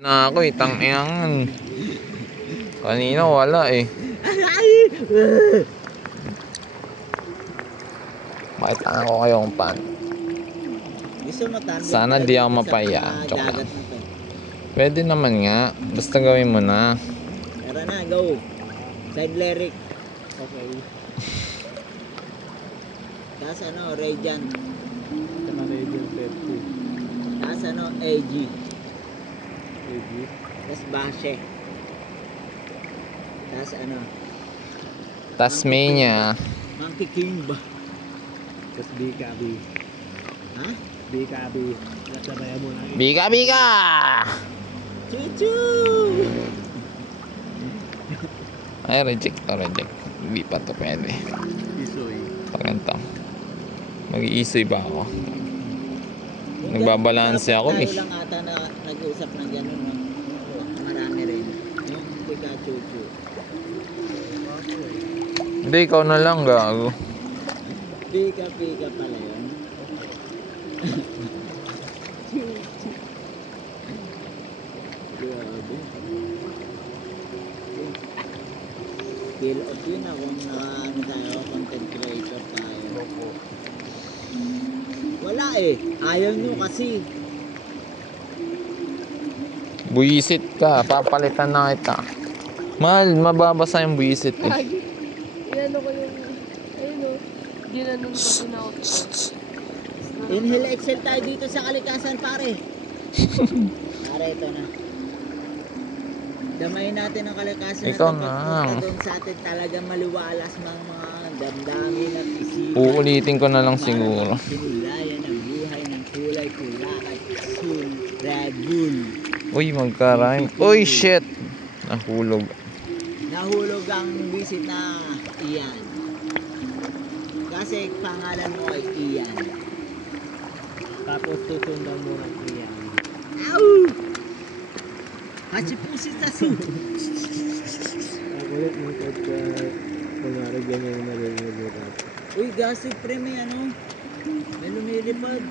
Na ako eh, tang-inang. Kanina wala eh. Makita ko kayong pan. Sana di ako mapaya. Joke lang. Pwede naman nga. Basta gawin mo na. Tara na, go. Side lyric. Okay. Tapos ano, Radiant. Saka Radiant Pepsi. Tapos ano, AG. AG. Tapos Bashe. Tapos ano, Tasmania. Monkey King ba? Tapos BKB. Ha? BKB. Nasabaya mo na. Bika bika! Chuchu! Ay, reject to, reject. Hindi pa to pwede. Isoy. Pagkanta. Mag-iisoy ba ako? Nagbabalanse ako eh. Tayo lang ata na nag-uusap ng gano'n, no? Marami rin. Yung Pikachu. Hindi, ikaw na lang, gago. Pika pala yun. Grabe. Feel of yun na kung ano tayo, content creator tayo. Wala eh. Ayaw nyo kasi. Buisit ka, papalitan na kita. Mahal, mababasa yung buisit eh. Yan ako yung, ayun o, ginanon ko din ako. Inhale Excel tayo dito sa kalikasan pare. Pare, ito na. Damayin natin ang kalikasan Ikaw natin na. pagpunta doon sa atin talagang maliwalas mga damdamin at isipan. Uulitin ko na lang siguro. Sinulayan ang buhay ng kulay-kulay at asul, Red Bull. Uy, magka-rhyme. Uy, shit! Nahulog. Nahulog ang visit na Ian. Kasi pangalan mo ay Ian. Tapos susundan mo ng iyan. Ow! Hachipusit na su! Ako ulit ng pagka kunwari ganyan yung narinig mo tapos. Uy, gasig pre, may ano? May lumilipad.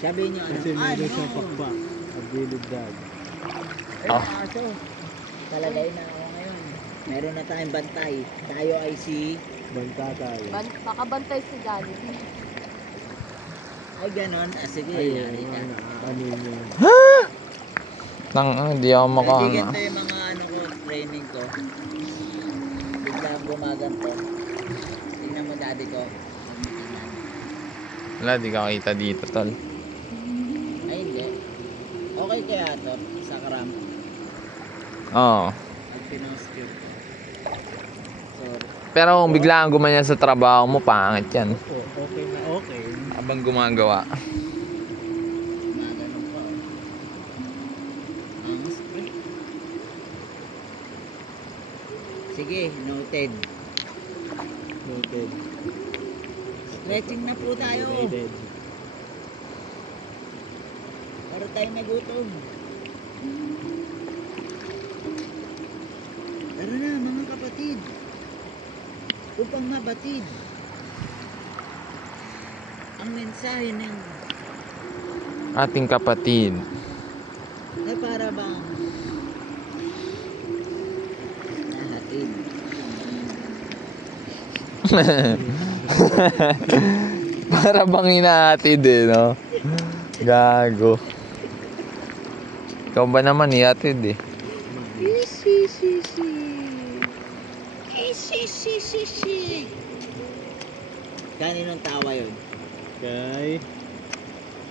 Sabi niyo ano? Kasi meron siyang pakpak. Abilidad. Ayun, aso. Talagay na ako ngayon. Meron na tayong bantay. Tayo ay si... Bantatay. Baka bantay si Jollibee. Ay, ganon. Ah, sige, Ayun, yari ka. ano niya. Hindi ako Hindi makahanga. ganito yung mga ano ko, training ko. Biglang gumaganto. Tingnan mo daddy ko. Tingnan. Wala, di ka kita dito, tol. Ay, hindi. Okay kaya to sa cramp. Oo. Ang pinost-cure ko. Sorry. Pero kung biglaan gumanyan sa trabaho mo, pangit yan. Oo, okay na okay. Habang gumagawa. Mga ganun pa. Angas pre. Sige, noted. Noted. Stretching na po tayo. Noted. Para tayo nagutom. Tara na mga kapatid. Upang mabatid ang mensahe ng Ating kapatid. ay para bang nahatid. Para bang hinahatid eh, no? Gago. Ikaw ba naman hihatid eh? Kaninong tawa yun? Kay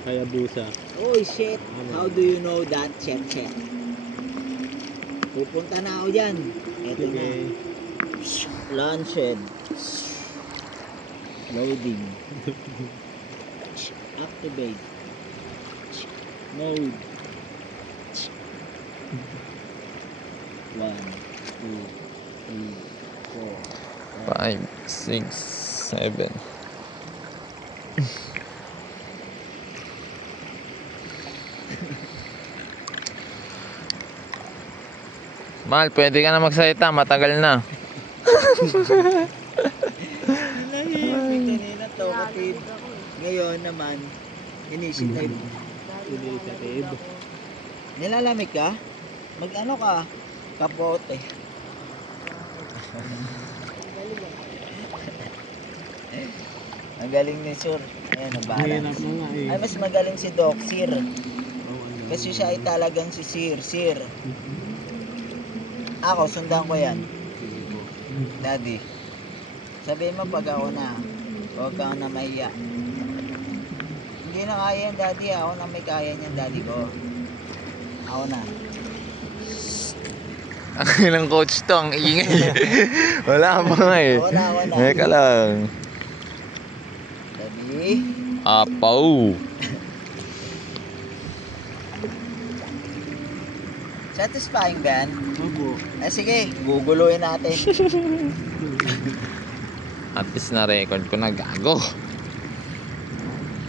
Hayabusa. Oh shit, how do you know that? Check. Pupunta na ako dyan. Eto na. Sige. Launched. Loading. Activate. Mode. 1, 2, 3, 4. 5, 6, 7. Mahal, pwede ka na magsalita. Matagal na. Kanina talkative. Ngayon naman, initiative. Initiative. Nilalamig ka? Mag-ano ka? Kapote. Ang galing ni Sir. Ayan, Hirap nabalance. na nga eh. Ay, mas magaling si Doc, Sir. Oo, ano. Kasi siya ay talagang si Sir. Sir. Ako, sundan ko yan. Sige po. Daddy. Sabihin mo pag ako na. Huwag kang na mahiya. Hindi na kaya yan, Daddy. Ako na may kaya niyan, Daddy ko. Ako na. Ang ilang coach to, ang ingay. Wala pa nga eh. Ako na. Teka lang. Daddy. Apaw. Satisfying ba yan? Opo. Sige, guguluhin natin. At least na-record ko na gago.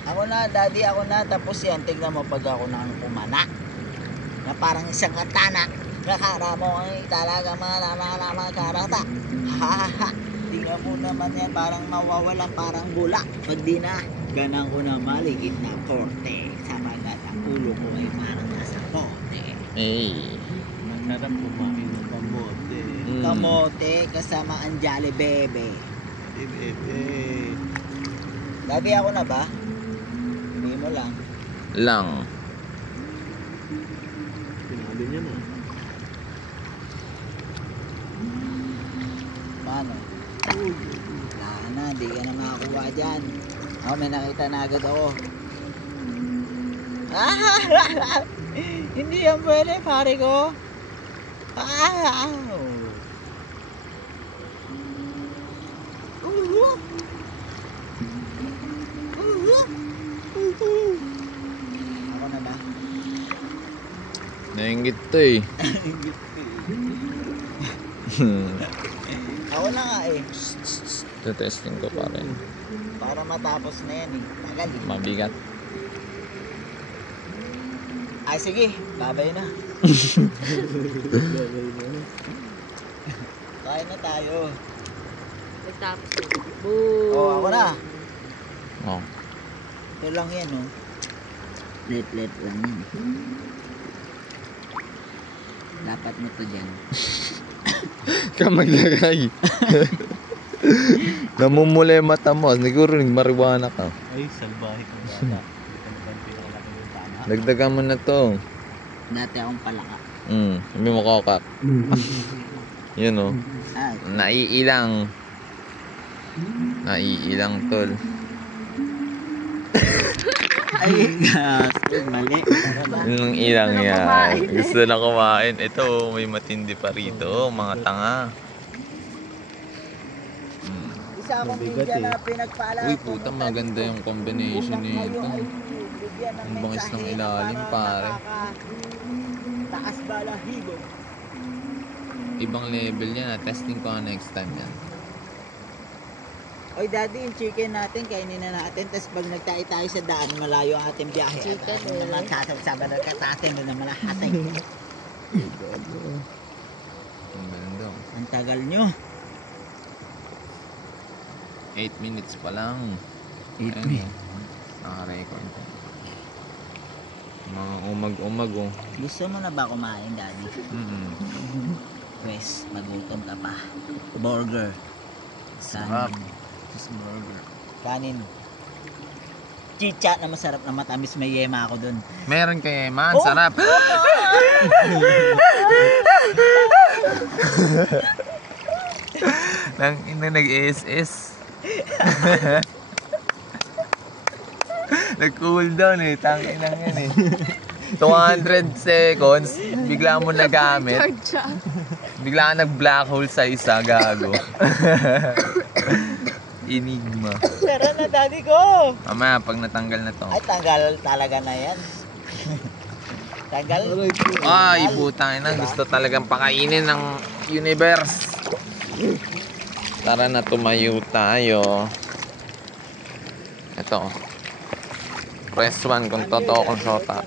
Ako na, Daddy, ako na. Tapos yan, tignan mo pag ako nang kumana. Na parang isang katana. Nakara mo ay talaga mga karata. Ha. Tingnan mo naman yan, parang mawawalan, parang bula. Pag di na, ganang ko na maligit na korte. Sa mga ulo ko ay parang nasa korte. Eh. Masarap kumain ng kamote. Kamote kasama ang Jolly Bebe. Eh. Daddy, ako na ba? Hindi mo lang. Lang. Sinabi niya na. Paano? Wala na, di ka na makakuha dyan. Ako, may nakita na agad ako. Hindi yan pwede, pare ko. Ako na ba? Nainggit to eh. Ako na nga eh. Testing ko pa rin. Para matapos na yan eh. Tagal eh. Mabigat. Ay sige, babay na. Kain na tayo. Nagtapos na. Boo! Oh, ako na. Oh. Ito lang yan oh. Let lang yan. Dapat mo to dyan. Ka maglagay. Namumula yung mata mo. Siguro marijuana ka. Ay, salbahe kang bata. Ito naman pinakalaki ng tama. Dagdagan mo na to. Dati akong palaka. Sabi mo kokak. Yun oh. Ay, Naiilang. Naiilang tol. mali. Yun ang ilang yan. Gusto na kumain. Ito, may matindi pa rito. Mga tanga. Isa akong Mabigat media eh. na pinagpala. Uy, puta, maganda yung combination nito. Ang bangis ng ilalim, pare. Taas balahibo. Ibang level yan. Testing ko next time yan. Oy, Daddy, yung chicken natin, kainin na natin. Tapos pag nagtayo tayo sa daan, malayo ang ating biyahe. Chicken, At ano naman, sasabsaba na katatin, doon naman lahating. Ang ganda. Ang tagal nyo. 8 minutes pa lang. 8 Ayun, naka-record. Mga umag-umag oh. Gusto mo na ba kumain, Daddy? Pwes, magutom ka pa. Burger. Sarap. Kanin. Burger. Kanin. Chicha na masarap na matamis. May yema ako dun. Meron kay man, Oh! sarap. Nang ina nag-SS. Nag-cool down eh, tangin lang yan eh. 200 seconds, bigla mo nagamit. Charge siya. Bigla ka nag-black hole sa isa, gago. Enigma. Tara na, Daddy ko! Mamaya, pag natanggal na to. Ay, tanggal talaga na yan. Tanggal. Ay, putang ina, gusto talagang pakainin ng universe. Tara na, tumayo tayo. Ito. Press 1 kung totoo kung shota.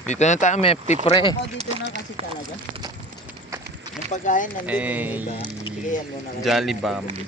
Dito na tayo, may FT pre. Oh, dito na kasi talaga. Yung pagkain nandito yung iba. Sige, yan muna. Jolly Bambi.